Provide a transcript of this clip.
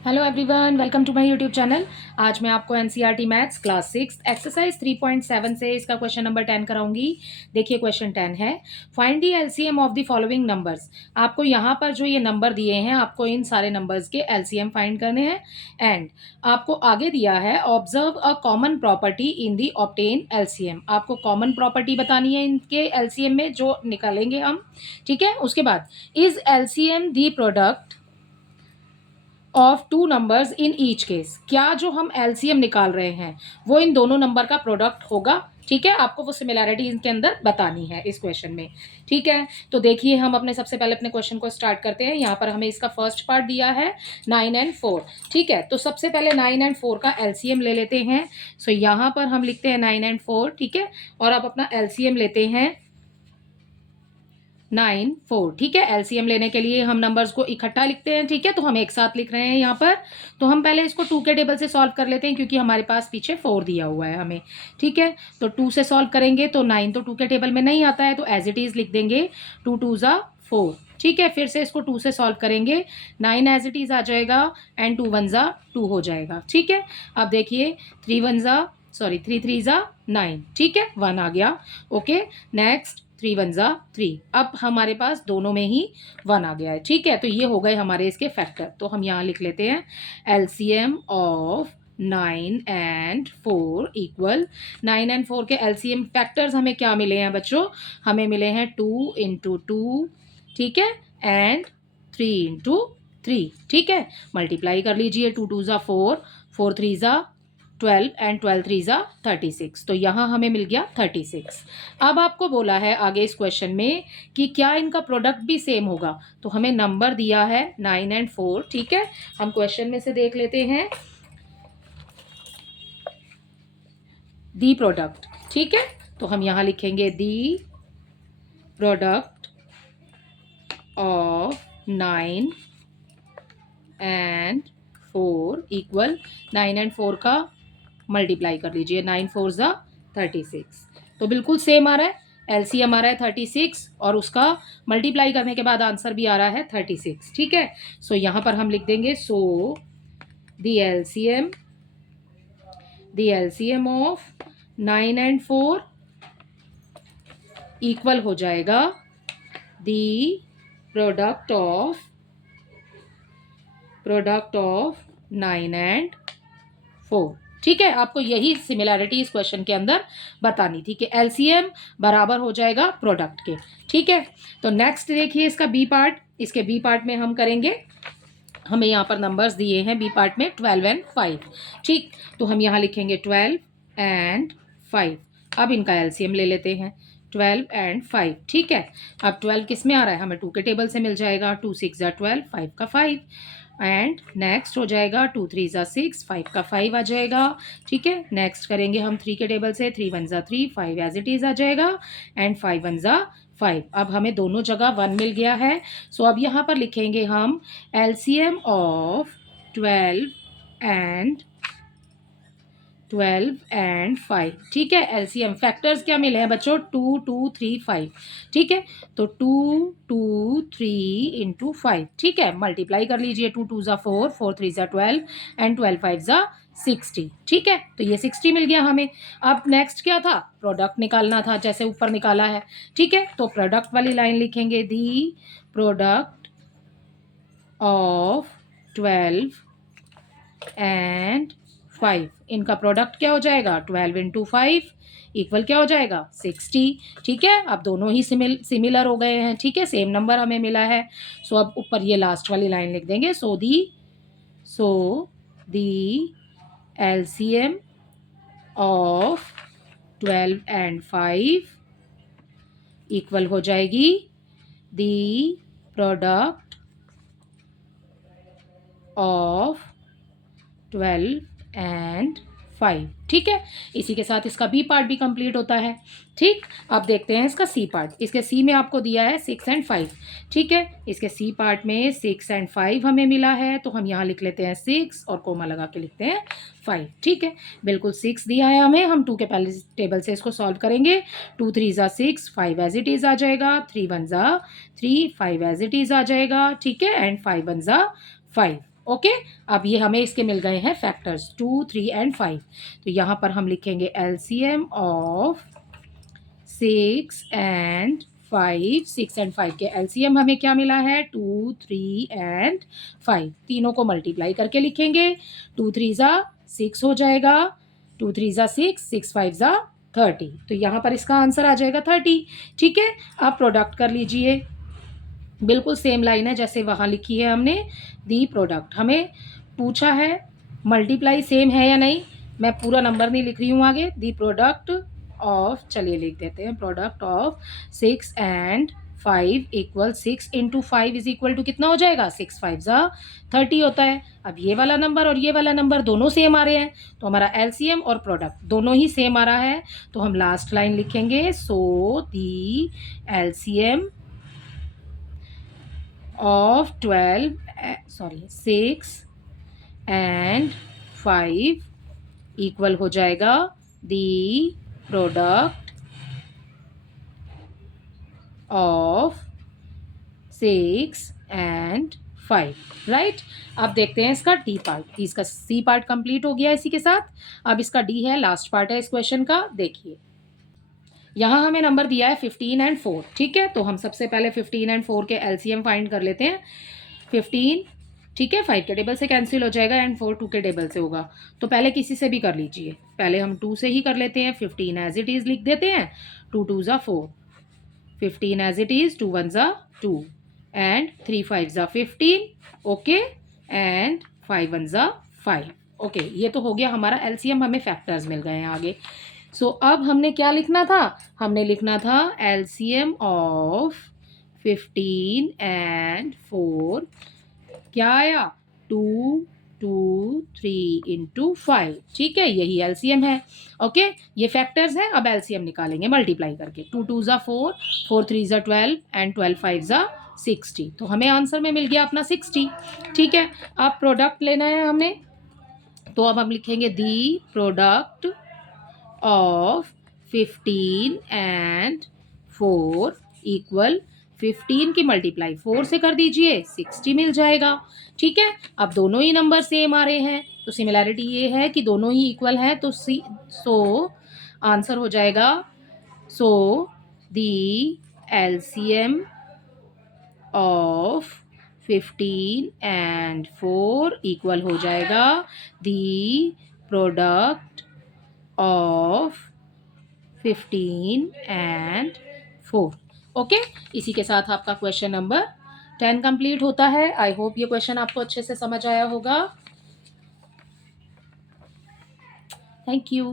Hello everyone, welcome to my YouTube channel. आज मैं आपको एनसीईआरटी मैथ्स क्लास 6 एक्सरसाइज 3.7 से इसका क्वेश्चन नंबर 10 कराऊंगी। देखिए क्वेश्चन 10 है, find the LCM of the following numbers. आपको यहाँ पर जो ये नंबर दिए हैं, आपको इन सारे नंबर्स के एलसीएम फाइंड करने हैं। एंड आपको आगे दिया है, observe a common property in the obtain LCM. आपको कॉमन प्रॉपर्टी बतानी है इनके एलसीएम में जो निकालेंगे हम। ठीक है, उसके बाद is LCM the product of two numbers in each case. क्या जो हम एलसीएम निकाल रहे हैं वो इन दोनों नंबर का प्रोडक्ट होगा। ठीक है, आपको वो सिमिलैरिटी इनके अंदर बतानी है इस क्वेश्चन में। ठीक है, तो देखिए हम अपने सबसे पहले अपने क्वेश्चन को स्टार्ट करते हैं। यहाँ पर हमें इसका फर्स्ट पार्ट दिया है 9 एंड 4। ठीक है, तो सबसे पहले 9 एंड 4 का एलसीएम ले लेते हैं। सो यहाँ पर हम लिखते हैं 9 एंड 4। ठीक है, और अब अपना एलसीएम लेते हैं 9 4। ठीक है, एलसीएम लेने के लिए हम नंबर्स को इकट्ठा लिखते हैं। ठीक है, तो हम एक साथ लिख रहे हैं यहाँ पर। तो हम पहले इसको 2 के टेबल से सॉल्व कर लेते हैं क्योंकि हमारे पास पीछे 4 दिया हुआ है हमें। ठीक है, तो 2 से सॉल्व करेंगे तो 9 तो 2 के टेबल में नहीं आता है, तो एज इट इज लिख देंगे 2 2 ज़ा 4। ठीक है, फिर से इसको 2 से सॉल्व करेंगे, 9 एज इट इज आ जाएगा एंड 2 1 ज़ा 2 हो जाएगा। ठीक है, अब देखिए 3 1 ज़ा 3 3 ज़ा 9। ठीक है, 1 आ गया। ओके, नेक्स्ट 3 1 ज़ा 3। अब हमारे पास दोनों में ही 1 आ गया है। ठीक है, तो ये हो गए हमारे इसके फैक्टर। तो हम यहाँ लिख लेते हैं LCM of 9 and 4 equal 9 and 4 के एलसीएम फैक्टर्स हमें क्या मिले हैं बच्चों? हमें मिले हैं 2 इंटू 2। ठीक है, एंड 3 इंटू 3। ठीक है, मल्टीप्लाई कर लीजिए, 2 2 ज़ा 4, 4 3 ज़ा 12 एंड 12 3 ज़ा 36। तो यहाँ हमें मिल गया 36। अब आपको बोला है आगे इस क्वेश्चन में कि क्या इनका प्रोडक्ट भी सेम होगा। तो हमें नंबर दिया है 9 एंड 4। ठीक है, हम क्वेश्चन में से देख लेते हैं दी प्रोडक्ट। ठीक है, तो हम यहाँ लिखेंगे the product of 9 and 4 equal 9 and 4 का मल्टीप्लाई कर लीजिए, 9 4 ज़ा 36। तो बिल्कुल सेम आ रहा है, एलसीएम आ रहा है 36 और उसका मल्टीप्लाई करने के बाद आंसर भी आ रहा है 36। ठीक है, सो यहाँ पर हम लिख देंगे so the LCM of 9 and 4 equal हो जाएगा द प्रोडक्ट ऑफ 9 एंड 4। ठीक है, आपको यही सिमिलैरिटी इस क्वेश्चन के अंदर बतानी थी कि एलसीएम बराबर हो जाएगा प्रोडक्ट के। ठीक है, तो नेक्स्ट देखिए इसका बी पार्ट। इसके बी पार्ट में हम करेंगे, हमें यहाँ पर नंबर्स दिए हैं बी पार्ट में 12 एंड 5। ठीक, तो हम यहाँ लिखेंगे 12 एंड 5। अब इनका एलसीएम ले लेते हैं 12 एंड 5। ठीक है, अब 12 किस में आ रहा है? हमें 2 के टेबल से मिल जाएगा, 2 6 ज़ा 12, 5 का 5 एंड नेक्स्ट हो जाएगा 2 3 ज़ा 6, 5 का 5 आ जाएगा। ठीक है, नेक्स्ट करेंगे हम 3 के टेबल से, 3 1 ज़ा 3, 5 एज इट इज़ आ जाएगा एंड 5 1 ज़ा 5। अब हमें दोनों जगह 1 मिल गया है। सो अब यहाँ पर लिखेंगे हम एलसीएम ऑफ 12 एंड 5। ठीक है, एलसीएम फैक्टर्स क्या मिले हैं बच्चों? 2 2 3 5। ठीक है, तो 2 2 3 इंटू 5। ठीक है, मल्टीप्लाई कर लीजिए, 2 2 ज़ा 4, 4 3 ज़ा 12 एंड 12 5 ज़ा 60। ठीक है, तो ये 60 मिल गया हमें। अब नेक्स्ट क्या था? प्रोडक्ट निकालना था, जैसे ऊपर निकाला है। ठीक है, तो प्रोडक्ट वाली लाइन लिखेंगे दी प्रोडक्ट ऑफ 12 एंड 5। इनका प्रोडक्ट क्या हो जाएगा? 12 इंटू 5 इक्वल क्या हो जाएगा? 60। ठीक है, अब दोनों ही सिमिलर हो गए हैं। ठीक है, सेम नंबर हमें मिला है। सो अब ऊपर ये लास्ट वाली लाइन लिख देंगे, सो दी एलसीएम ऑफ 12 एंड 5 इक्वल हो जाएगी दी प्रोडक्ट ऑफ 12 एंड 5। ठीक है, इसी के साथ इसका बी पार्ट भी कंप्लीट होता है। ठीक, अब देखते हैं इसका सी पार्ट। इसके सी में आपको दिया है 6 एंड 5। ठीक है, इसके सी पार्ट में 6 एंड 5 हमें मिला है, तो हम यहाँ लिख लेते हैं 6 और कोमा लगा के लिखते हैं 5। ठीक है, बिल्कुल 6 दिया है हमें, हम 2 के पहले टेबल से इसको सॉल्व करेंगे। 2 3 ज़ा 6, 5 एज इट इज़ आ जाएगा, 3 1 ज़ा 3, 5 एज इट इज़ आ जाएगा। ठीक है, एंड 5 1 ज़ा 5। ओके, अब ये हमें इसके मिल गए हैं फैक्टर्स 2, 3 एंड 5। तो यहाँ पर हम लिखेंगे एलसीएम ऑफ 6 एंड 5। 6 एंड 5 के एलसीएम हमें क्या मिला है 2, 3 एंड 5। तीनों को मल्टीप्लाई करके लिखेंगे। 2 3 ज़ा 6 हो जाएगा, 2 3 ज़ा 6, 6 5 ज़ा 30। तो यहाँ पर इसका आंसर आ जाएगा 30। ठीक है, आप प्रोडक्ट कर लीजिए। बिल्कुल सेम लाइन है जैसे वहाँ लिखी है हमने। दी प्रोडक्ट हमें पूछा है मल्टीप्लाई सेम है या नहीं, मैं पूरा नंबर नहीं लिख रही हूँ आगे। दी प्रोडक्ट ऑफ, चलिए लिख देते हैं, product of 6 and 5 equal 6 into 5 is equal to कितना हो जाएगा 6 5 ज़ा 30 होता है। अब ये वाला नंबर और ये वाला नंबर दोनों सेम आ रहे हैं, तो हमारा एलसीएम और प्रोडक्ट दोनों ही सेम आ रहा है। तो हम लास्ट लाइन लिखेंगे, सो दी एलसीएम of 6 and 5 इक्वल हो जाएगा the product of 6 and 5। Right, अब देखते हैं इसका डी पार्ट। इसका सी पार्ट कंप्लीट हो गया इसी के साथ। अब इसका डी है, लास्ट पार्ट है इस क्वेश्चन का। देखिए यहाँ हमें नंबर दिया है 15 एंड 4। ठीक है, तो हम सबसे पहले 15 एंड 4 के एलसीएम फाइंड कर लेते हैं। 15, ठीक है, 5 के टेबल से कैंसिल हो जाएगा एंड 4 2 के टेबल से होगा। तो पहले किसी से भी कर लीजिए, पहले हम 2 से ही कर लेते हैं। 15 एज इट इज़ लिख देते हैं, 2 2 ज़ा 4, 15 एज इट इज़, 2 1 ज़ा 2 एंड 3 5 ज़ा 15। ओके, एंड 5 1 ज़ा 5। ओके, ये तो हो गया हमारा एलसीएम, हमें फैक्टर्स मिल गए हैं आगे। सो अब हमने क्या लिखना था, हमने लिखना था एलसीएम ऑफ 15 एंड 4 क्या आया 2 2 3 इंटू 5। ठीक है, यही एलसीएम है। ओके, ये फैक्टर्स हैं, अब एलसीएम निकालेंगे मल्टीप्लाई करके। 2 2 ज़ा 4, 4 3 ज़ा 12 एंड 12 5 ज़ा 60। तो हमें आंसर में मिल गया अपना 60। ठीक है, अब प्रोडक्ट लेना है हमने, तो अब हम लिखेंगे the product of 15 and 4 equal 15 की मल्टीप्लाई 4 से कर दीजिए, 60 मिल जाएगा। ठीक है, अब दोनों ही नंबर सेम आ रहे हैं, तो सिमिलैरिटी ये है कि दोनों ही इक्वल हैं, तो सो आंसर हो जाएगा, सो दी एलसीएम ऑफ 15 एंड 4 इक्वल हो जाएगा the product of 15 and 4। Okay, इसी के साथ आपका क्वेश्चन नंबर 10 कंप्लीट होता है। आई होप ये क्वेश्चन आपको अच्छे से समझ आया होगा। Thank you.